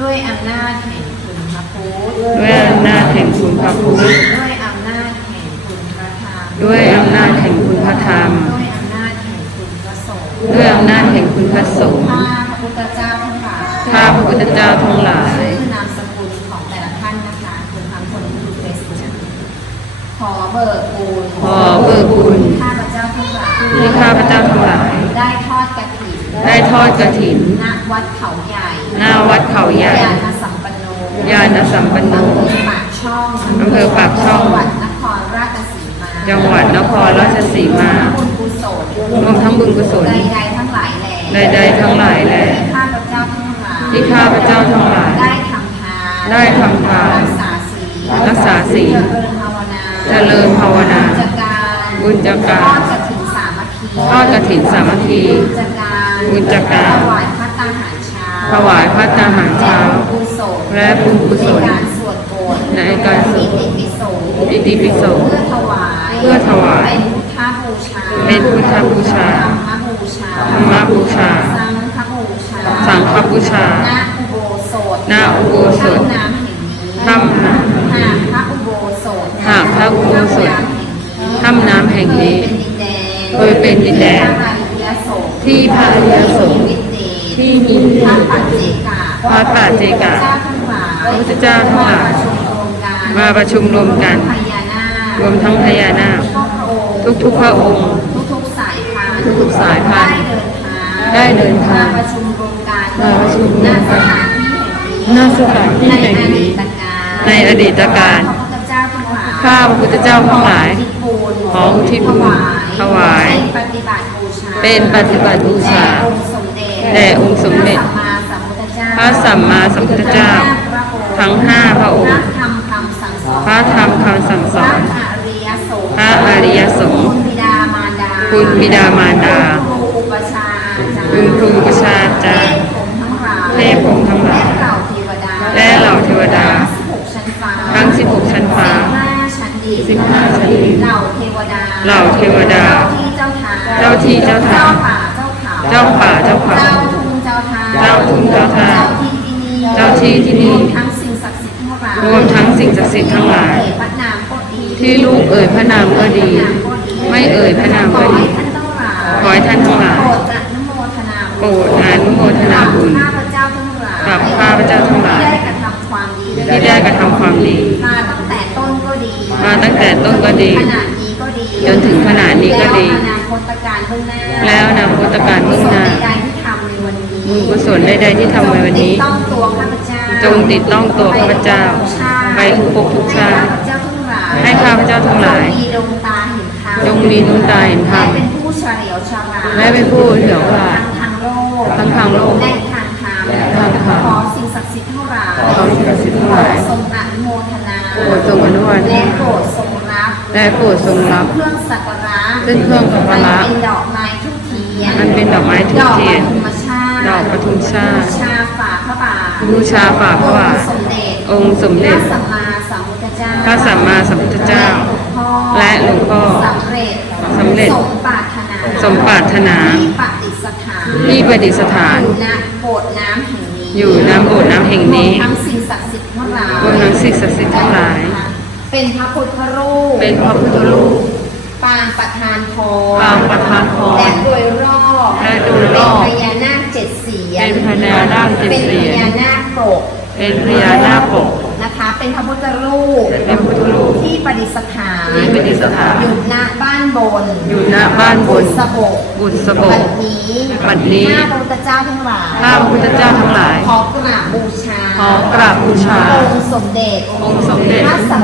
ด้วยอำนาจแห่งคุณพระพุทธด้วยอำนาจแห่งคุณพระพุทธด้วยอำนาจแห่งคุณพระธรรมด้วยอำนาจแห่งคุณพระธรรมด้วยอำนาจแห่งคุณพระสงฆ์ด้วยอำนาจแห่งคุณพระสงฆ์ข้าพระพุทธเจ้าทั้งหลายข้าพระพุทธเจ้าทั้งหลายชื่อนามสกุลของแต่ละท่านนะคะคุณทั้งคนที่ดูเฟซบุ๊กขอเบิกบุญขอเบิกบุญข้าพเจ้าทั้งหลายที่ข้าพเจ้าทั้งหลายได้ทอดกฐิน ได้ทอดกฐินณวัดเขาใหญ่หน้าวัดเขาใหญ่ ญาณสัมปันโนญาณสัมปันโนอำเภอปากช่องอำเภอปากช่อง จังหวัดนครราชสีมาจังหวัดนครราชสีมาบุญกุศลรวมทั้งบุญกุศล ใดๆทั้งหลายแหล่ใดๆทั้งหลายแลข้าพเจ้าทั้งหลายที่ข้าพเจ้าทั้งหลาย ได้ทำทานได้ทำทานรักษาศีลรักษาศีล เจริญภาวนาเจริญภาวนาจักการบุญจักการทอดกฐินสามัคคีทอดกฐินสามัคคี บุญจักการ บุญจักการถวายพระตาหารเช้าถวายพระตาหารเช้า และบุญกุศลและบุญกุศลในการสวดบทในการสวดอิติปิโสอิติปิโสเพื่อถวายเพื่อถวายเป็นพุทธบูชาเป็นพุทธบูชาธรรมบูชาธรรมบูชา สังฆบูชาสังฆบูชาณอุโบสถณอุโบสถถ้ำน้ำแห่งนี้ถ้ำน้หากพระอุโบสถหากพระอุโบสถถ้ำน้ำแห่งนี้เคยเป็นดินแดน ที่พระอริยสงฆ์ที่พระอริยสงฆ์ที่มีที่มีพระปัจเจกาพระปัจเจกาพระพุทธเจ้าทั้งหลายพระพุทธเจ้าทั้งหลายมาประชุมรวมกันมาประชุมรวมกันพญานาครวมทั้งพญานาคทุกพระองค์ทุกๆพระองค์ ทุกๆสายพันธุ์ทุกๆสายพันธุ์ได้ได้เดิเดินนทาทางงมาประชุมรวมกันมาประชุมรวมกันณสถานที่แห่งนี้ณสถานที่แห่งนี้ในอดีตการในอดีตการข้าพระพุทธเจ้าทั้งหลายข้าพระพุทธเจ้าทั้งหลาย ขออุทิศบุญถวาย เป็นปฏิบัติบูชาเป็นปฏิบัติบูชาแด่องค์สมเด็จแด่องค์สมเด็จพระสัมมาสัมพุทธเจ้าพระสัมมาสัมพุทธเจ้า ทั้งห้าพระองค์ พระธรรมคำสั่งสอนพระธรรมคำสั่งสอนพระอริยสงฆ์พระอริยสงฆ์คุณบิดามารดาคุณบิดามารดาคุณครูอุปชฌาย์อาจารย์คุณครูอุปชฌาย์อาจารย์เทพผมทั้งหลายเทพผมทั้งหลายและเหล่าเทวดาและเหล่าเทวดา ทั้งสิบหกชั้นฟ้าทั้ง16ชั้นฟ้าสิบห้าชั้นดินสิบห้าชั้นดินเหล่าเทวดา เหล่าเทวดาเจ้าที่เจ้าทางเจ้าที่เจ้าทางเจ้าป่าเจ้าเขาเจ้าป่าเจ้าเขาเจ้าทุ่งเจ้าทางเจ้าทุ่งเจ้าทางเจ้าที่ที่นี่เจ้าที่ที่นี่รวมทั้งสิ่งศักดิ์สิทธิ์ทั้งหลายรวมทั้งสิ่งศักดิ์สิทธิ์ทั้งหลายเอ่ยพระนามก็ดีที่ลูกเอ่ยพระนามก็ดี ไม่เอ่ยพระนามก็ดีขอให้ท่านทั้งหลายขอให้ท่านทั้งหลายโปรดอนุโมทนาโปรดอนุโมทนาบุญข้าพเจ้าทั้งหลายกับข้าพเจ้าทั้งหลายที่ได้กระทำความดีที่ได้กระทำความดีมาตั้งแต่ต้นก็ดีมาตั้งแต่ต้นก็ดีขนาดนี้ก็ดี จนถึงขนาดนี้ก็ดี แล้วอนาคตการเบื้องหน้าแล้วอนาคตการเบื้องหน้าบุญกุศลใดๆที่ทำในวันนี้บุญกุศลใดๆที่ทำในวันนี้จงติดต้องตัวข้าพเจ้าจงติดต้องตัวข้าพเจ้า ไปทุกภพทุกชาติให้ข้าพเจ้าทั้งหลายให้ข้าพเจ้าทั้งหลายจงมีดวงตาเห็นธรรมจงมีดวงตาเห็นธรรมและเป็นผู้เฉลียวฉลาดและเป็นผู้เฉลียวฉลาดทั้งทางโลกทั้งทางโลกและทางธรรมและทางธรรมขอสิ่งศักดิ์สิทธิ์ทั้งหลายขอสิ่งศักดิ์สิทธิ์ทั้งหลายทรงอนุโมทนาโปรดทรงอนุโมทนาและโปรดทรง รับและโปรดทรงรับเครื่องสักการะซึ่งเครื่องสักการะมันเป็นดอกไม้ทุกเทียนมันเป็นดอกไม้ทุกเทียนดอกปฐมชาติดอกปฐมชาติบูชาฝ่าพระบาทบูชาฝ่าพระบาทองค์สมเด็จองค์สมเด็จพระสัมมาสัมพุทธเจ้าพระสัมมาสัมพุทธเจ้า และหลวงพ่อและหลวงพ่อสำเร็จสำเร็จสมปรารถนาสมปรารถนาที่ปฏิสถานที่ประดิษฐานอยู่ณโบสถ์น้ำแห่งนี้อยู่น้ำโบสถ์น้ำแห่งนี้รวมทั้งสิ่งศักดิ์สิทธิ์ทั้งหลายรวมทั้งสิ่งศักดิ์สิทธิ์ทั้งหลาย เป็นพระพุทธรูปเป็นพระพุทธรูปปางประธานพรปางประธานพรและโดยรอบและโดยรอบเป็นพญานาคเจ็ดเสียนเป็นพญานาคเจ็ดเสียนเป็นพญานาคปกเป็นพญานาคปกนะคะ เป็นพระพุทธรูปเป็นพระพุทธรูปที่ประดิษฐานที่ประดิษฐานอยู่ณบ้านบน อยู่ณบ้านบนสบกบุตรสบบักดนี้บัดนี้ข้าพระพุทธเจ้าทั้งหลายข้าพระพุทธเจ้าทั้งหลายขอกราบบูชาขอกราบบูชาองค์สมเด็จองค์สมเด็จ พระสั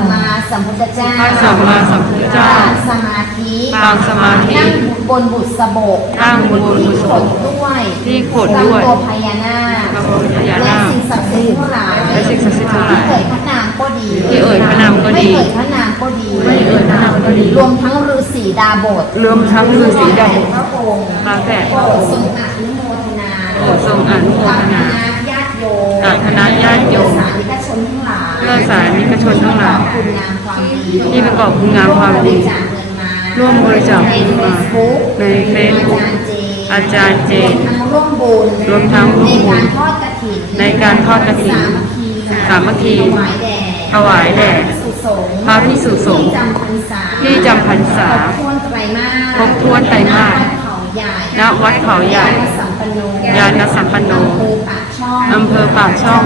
มมาสัมพุทธเจ้าพระสัมมาสัมพุทธเจ้าปางสมาธิปางสมาธินั่งบนบุตรสบกนั่งบนบุตรสบกที่ขดด้วยที่ขดด้วยลำตัวพญานาคลำตัวพญานาคและสิ่งศักดิ์สิทธิ์ทั้งหลายและสิ่งศักดิ์สิทธิ์ทั้งหลายที่เอ่ยพระนามก็ดีที่เอ่ยพระนามก็ดีไม่เอ่ยพระนามก็ดีไม่เอ่ยพระนามก็ดีรวมทั้งฤาษีดาบทรวมทั้งฤาษีดาบทพระองค์มาแปดโปรดทรงอนุโมทนาโปรดทรงอนุโมทนากับคณะญาติโยมกับคณะญาติโยมสานิกชนทั้งหลายเพื่อสานิก ชนทั้งหลายคุณงามความดีที่ประกอบคุณงามความดีร่วมบริจาคเงินมาร่วมบริจาคเงินมาในเฟซบุ๊กใน Facebook อาจารย์เจรวมทั้งร่วมบุญรวมทั้งร่วมบุญในการทอดกถินในการทอดกฐินสามัคคีสามัคคีถวายแด่ถวายแด่พระภิกษุสงฆ์พระภิกษุสงฆ์ที่จำพรรษาที่จำพรรษาครบถ้วนไตรมาสครบถ้วนไตรมาสณวัดเขาใหญ่ณวัดเขาใหญ่ญาณสัมปันโนญาณสัมปันโนอำเภอปากช่อง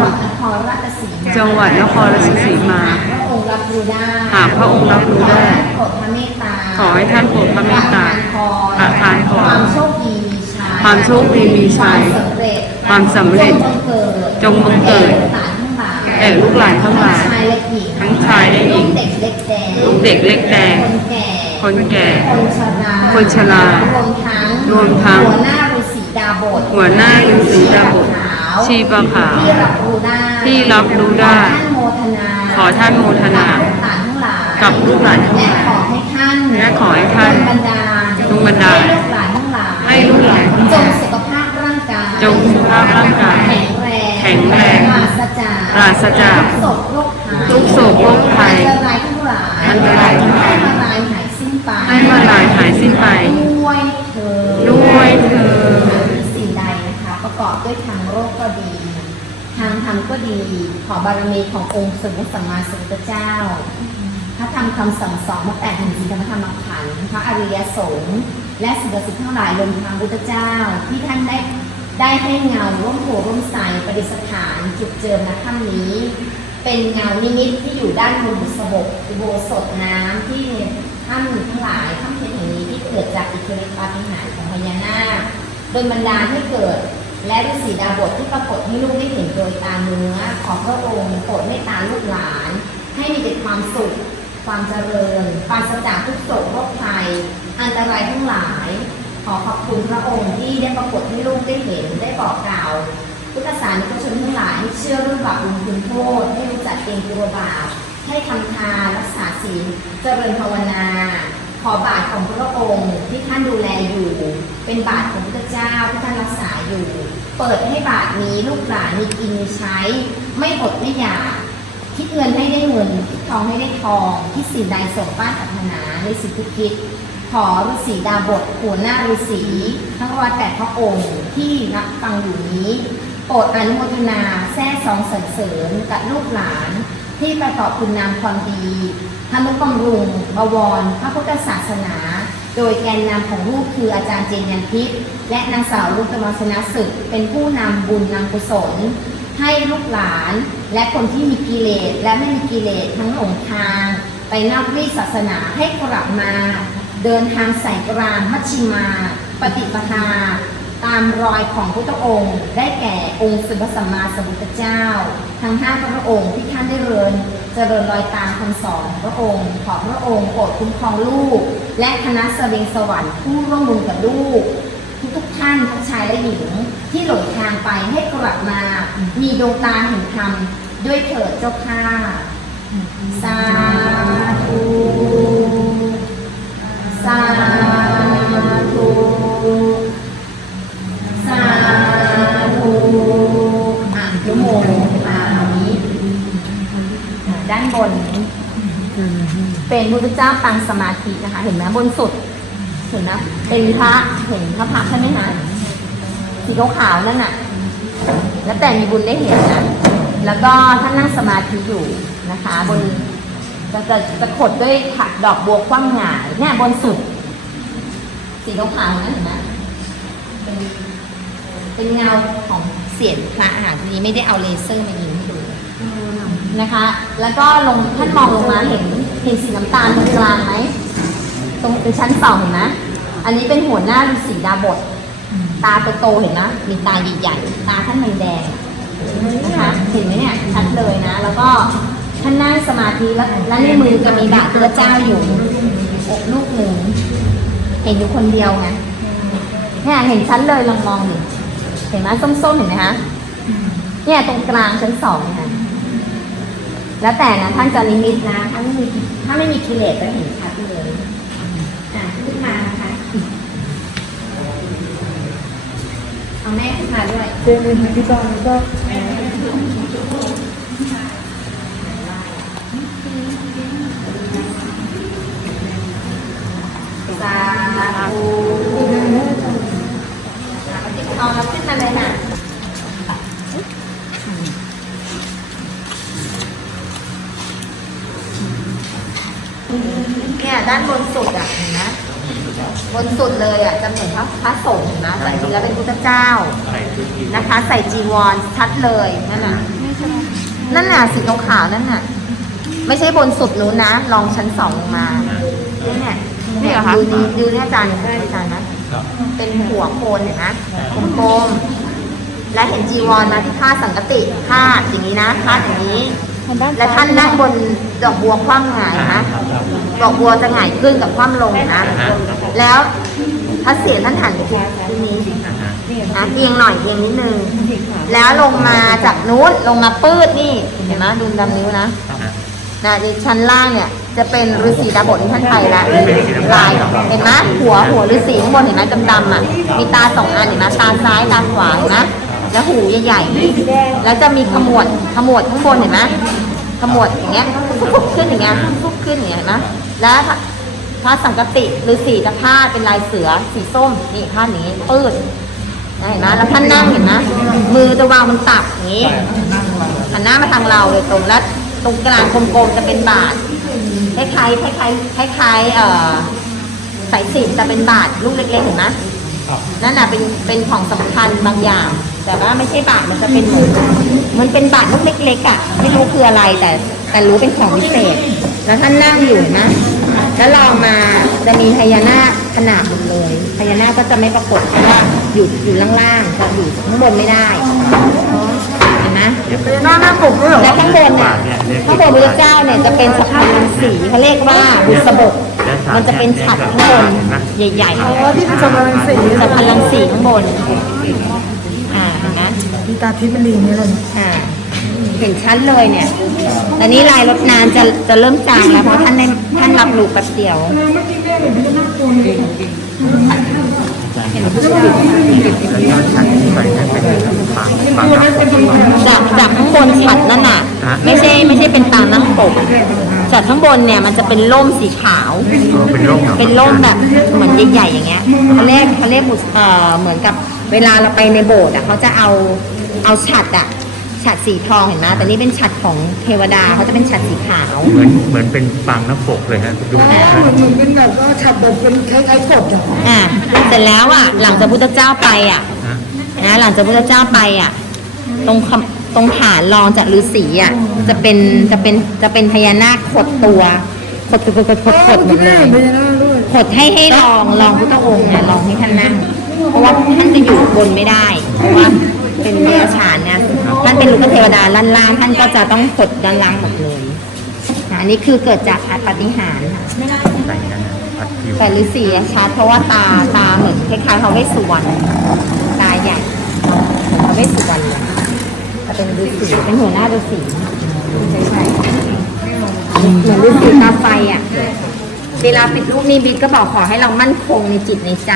อำเภอปากช่องจังหวัดนครราชสีมาจังหวัดนครราชสีมาพระองค์รับรู้ได้หากพระองค์รับรู้ได้ขอให้ท่านโปรดพระเมตตาขอให้ท่านโปรดพระเมตตาประทานพรความโชคดีมีชัย ความโชคดีมีชัยความสำเร็จความสำเร็จ จงบังเกิดจงบังเกิดแก่ลูกหลานทั้งหลายแก่ลูกหลานทั้งหลาย ทั้งชายและหญิงทั้งชายและหญิงลูกเด็กเล็กแดงลูกเด็กเล็กแดง คนแก่ คนแก่คนชราคนชรารวมทั้งรวมทั้ง หัวหน้าฤาษีดาบท หัวหน้าฤาษีดาบทชีปะขาว ที่รับรู้ได้ที่รับรู้ได้ขอท่านโมทนาขอท่านโมทนากับลูกหลานทั้งหลายกับลูกหลานทั้งหลายและขอให้ท่านและขอให้ท่านจงบันดาลจงบันดาล ให้ลูกหลานทั้งหลายให้ลูกหลานทั้งหลายจงสุขภาพร่างกายจงสุขภาพร่างกายแข็งแรงแข็งแรงปราศจากปราศจากทุกโศกโรคภัยทุกโศกโรคภัย อันตรายทั้งหลายอันตรายทั้งหลาย ให้มาลายหายสิ้นไป ให้มาลายหายสิ้นไปด้ อบด้วยทางโลกก็ดี ทางธรรมก็ดี ขอบารมีขององค์สมเด็จสัมมาสัมพุทธเจ้า พระธรรมคำสั่งสอนมาแปดแห่งสิ่งธรรมธรรมขันธ์พระอริยสงฆ์และสิ่งศักดิ์สิทธิ์ทั้งหลายรวมทั้งพุทธเจ้าที่ท่านได้ได้ให้เงาร่วมโผร่วมใสประดิษฐานจุดเจิมณถ้ำนี้ เป็นเงานิมิตที่อยู่ด้านบนบุษบกอุโบสถน้ำที่ในถ้ำทั้งหลายถ้ำเพชรแห่งนี้ที่เกิดจากอิทธิฤทธิปาฏิหาริย์ของพญานาคโดยบรรดาให้เกิด และฤาษีดาบทที่ปรากฏให้ลูกได้เห็นโดยตาเนื้อขอพระองค์โปรดเมตตาลูกหลาน ให้มีแต่ความสุข ความเจริญปราศจากทุกโศกโรคภัย อันตรายทั้งหลาย ขอขอบคุณพระองค์ที่ได้ปรากฏให้ลูกได้เห็นได้บอกกล่าวพุทธศาสนิกชนทั้งหลายให้เชื่อเรื่องบาปบุญคุณโทษให้รู้จักเกรงกลัวบาปให้ทำทานรักษาศีลเจริญภาวนา ขอบาทของพระองค์ที่ท่านดูแลอยู่ เป็นบาทของพระเจ้าที่ท่านรักษาอยู่ เปิดให้บาทนี้ลูกหลานมีกินมีใช้ ไม่อดไม่อยากคิดเงินให้ได้เงินคิดทองให้ได้ทองคิดสิ่งใดสมป้านปรารถนาในสิ่งที่คิด ขอฤาษีดาบทหัวหน้าฤาษีทั้งร้อยแปดพระองค์ที่รับฟังอยู่นี้โปรดอนุโมทนาแท้สองสรรเสริญกับลูกหลานที่ประกอบคุณงามความดี ทนุบำรุงบวร พระพุทธศาสนา โดยแกนนำของลูกคืออาจารย์เจนยันทิพย์และนางสาวลูกตมชนะศึก เป็นผู้นำบุญนำกุศล ให้ลูกหลานและคนที่มีกิเลสและไม่มีกิเลสทั้งหลงทาง ไปนอกวิศาสนาให้กลับมา เดินทางสายกลางมัชชิมา ปฏิปทา ตามรอยของพุทธองค์ ได้แก่องค์สุภสัมมาสัมพุทธเจ้า ทั้งห้าพระองค์ที่ท่านได้เริญเจริญรอยตามคำสอนพระองค์ ขอพระองค์โปรดคุ้มครองลูก และคณะเสด็จสวรรค์ผู้ร่วมบุญกับลูก ทุกๆท่านทั้งชายและหญิงที่หลงทางไปให้กลับมา มีดวงตาเห็นธรรมด้วยเถิดเจ้าข้าสาธุ สาธุ ด้านบนเป็นพระพุทธเจ้าปางสมาธินะคะ เห็นไหมบนสุดเห็นนะเป็นพระเห็นพระพักตร์ใช่ไหมคะสีขาวๆนั่นน่ะ แล้วแต่มีบุญได้เห็นนะแล้วก็ท่านนั่งสมาธิอยู่นะคะ บนจะจะจะขดด้วยถักดอกบัวคว่ำหงายเนี่ยบนสุด สีขาวๆนั่นเห็นไหมเป็นเป็นเงาของเสียงพระอาหารทีนี้ไม่ได้เอาเลเซอร์มายิงให้ดู นะคะ แล้วก็ลงท่านมองลงมาเห็นเห็นสีน้ำตาลตรงกลางไหมตรงเป็นชั้นสองเห็นไหมอันนี้เป็นหัวหน้าฤาษีดาบท ตาโตๆเห็นไหมมีตาใหญ่ๆตาท่านแดงนะคะเห็นไหมเนี่ยชัดเลยนะ แล้วก็ท่านนั่งสมาธิแล้วแล้วในมือจะมีบาตรพระเจ้าอยู่อกลูกหนึ่งเห็นอยู่คนเดียวไงเนี่ยเห็นชั้นเลยลองมองดิเห็นไหมส้มๆเห็นไหมคะเนี่ยตรงกลางชั้นสองเนยคะ แล้วแต่นะท่านจะนิมิตนะถ้าไม่มีถ้าไม่มีกิเลสก็เห็นชัดเลยอะขึ้นมานะคะเอาแม่ขึ้นมาด้วยเจนเป็นพิธีกรก็สาธุเอาแล้วขึ้นมาเลยค่ะ ด้านบนสุดอะเห็นไหมบนสุดเลยอะจะเหมือนพระพระสงฆ์เห็นไหมแต่จริงๆแล้วเป็นพุทธเจ้านะคะ ใส่จีวรชัดเลยนั่นน่ะนั่นน่ะสีขาวๆนั่นน่ะ ไม่ใช่บนสุดนู้นนะลองชั้นสองลงมาเนี่ยเนี่ยนี่เหรอคะดูนี่ดูเนี่ยอาจารย์อาจารย์นะเป็นหัวโคนเห็นไหมกลมๆและเห็นจีวรมาที่ผ้าสังกติพาดอย่างนี้นะพาดอย่างนี้ และท่านนั่งบนดอกบัวคว่ำหงายนะดอกบัวจะหงายขึ้นกับคว่ำลงนะ แล้วพระเศียรท่านหันไปที่นี้นะเอียงหน่อยเอียงนิดนึง แล้วลงมาจากนู้นลงมาปืดนี่ เห็นไหมดูดำนิ้วนะนะในชั้นล่างเนี่ยจะเป็นฤาษีดาบทที่ท่านไปแล้วลายเห็นไหมหัวหัวฤาษีข้างบนเห็นไหมดำๆอะมีตาสองอันเห็นไหมตาซ้ายตาขวาเห็นไหม แล้วหูใหญ่ๆ แล้วจะมีขมวดขมวดข้างบนเห็นไหมขมวดอย่างเงี้ยฟุบขึ้นอย่างเงี้ยฟุบขึ้นอย่างเงี้ยเห็นไหมแล้วพระสังกติหรือสีจะผ้าเป็นลายเสือสีส้มนี่ผ้านี้ปืดนะเห็นไหมแล้วท่านนั่งเห็นไหมมือจะวางบนตักอย่างนี้หันหน้ามาทางเราเลยตรงแล้วตรงกลางกลมๆจะเป็นบาทคล้ายๆคล้ายๆคล้ายๆเอ่อสายสิญจนแต่เป็นบาทลูกเล็กๆเห็นไหมนั่นน่ะเป็นเป็นของสำคัญบางอย่าง แต่ว่าไม่ใช่บาทมันจะเป็นเหมือนมันเป็นบาทลูกเล็กๆอะไม่รู้คืออะไรแต่แต่รู้เป็นของพิเศษ แล้วท่านนั่งอยู่นะ แล้วลองมาจะมีพญานาคขนาดหมดเลยพญานาคก็จะไม่ปรากฏเพราะว่าอยู่อยู่ล่างๆจะอยู่ข้างบนไม่ได้เห็นไหมหน้าหน้าปกด้วยเหรอแล้วข้างบนเนี่ยข้างบนพระเจ้าเนี่ยจะเป็นสะพานรังสีเขาเรียกว่าบุษบกมันจะเป็นฉัดข้างบนใหญ่ๆอ๋อที่เป็นสมรังสีสะพานรังสีข้างบน อ่าเห็นไหม มี ตาทิพย์มันดีนี่เลยอ่าเห็นชัดเลยเนี่ยแต่นี้ลายรถน้ำจะจะเริ่มจางแล้วเพราะท่านได้ท่านรับรู้แป๊บเดียว จากจากข้างบนฉัดนั่นน่ะ ไม่ใช่ไม่ใช่เป็นตามน้ำปกจากข้างบนเนี่ยมันจะเป็นร่มสีขาวเป็นโรคเหรอเป็นร่มแบบเหมือนใหญ่ๆอย่างเงี้ยเขาเรียกเขาเรียกบุษเอ่อเหมือนกับเวลาเราไปในโบสถ์อะเขาจะเอา เอาฉัดอะฉัดสีทองเห็นไหมแต่นี่เป็นฉัดของเทวดาเขาจะเป็นฉัดสีขาวเหมือนเหมือนเป็นปางน้ำปกเลยฮะดูนะเหมือนเหมือนเป็นแบบว่าฉับแบบเป็นคล้ายๆกบอะอ่าเสร็จแล้วอะหลังจากพุทธเจ้าไปอะฮะนะหลังจากพุทธเจ้าไปอะตรงคำตรงฐานรองจากฤาษีอะจะเป็นจะเป็นจะเป็นพญานาคขดตัวขดขดขดขดขดขดหมดเลยไม่ได้หน้าด้วยขดให้ให้ลองลองพุทธองค์เนี่ยลองให้ท่านนั่งเพราะว่าท่านจะอยู่บนไม่ได้เพราะว่า เป็นเดรัจฉานเนี่ยท่านเป็นลูกเทวดาล่านล่างท่านก็จะต้องกดด้านล่างหมดเลยอะอันนี้คือเกิดจากปาฏิหาริย์ค่ะใส่นั่นนะพัดคิวแต่ฤาษีอะชัดเพราะว่าตาตาเหมือนคล้ายๆเขาเวสสุวรรณตาใหญ่เหมือนเขาเวสสุวรรณเลยแต่เป็นฤาษีเป็นหัวหน้าฤาษีใช่ๆเหมือนฤาษีตาไฟอะ เวลาปิดรูปนี่บิดก็บอกขอให้เรามั่นคงในจิตในใจ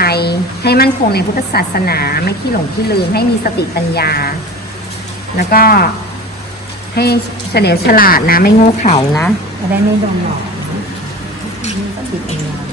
ให้มั่นคงในพุทธศาสนาไม่ขี้หลงขี้ลืมให้มีสติปัญญา แล้วก็ให้เฉลียวฉลาดนะ ไม่โง่เขลานะจะได้ไม่โดนหลอกสติปัญญา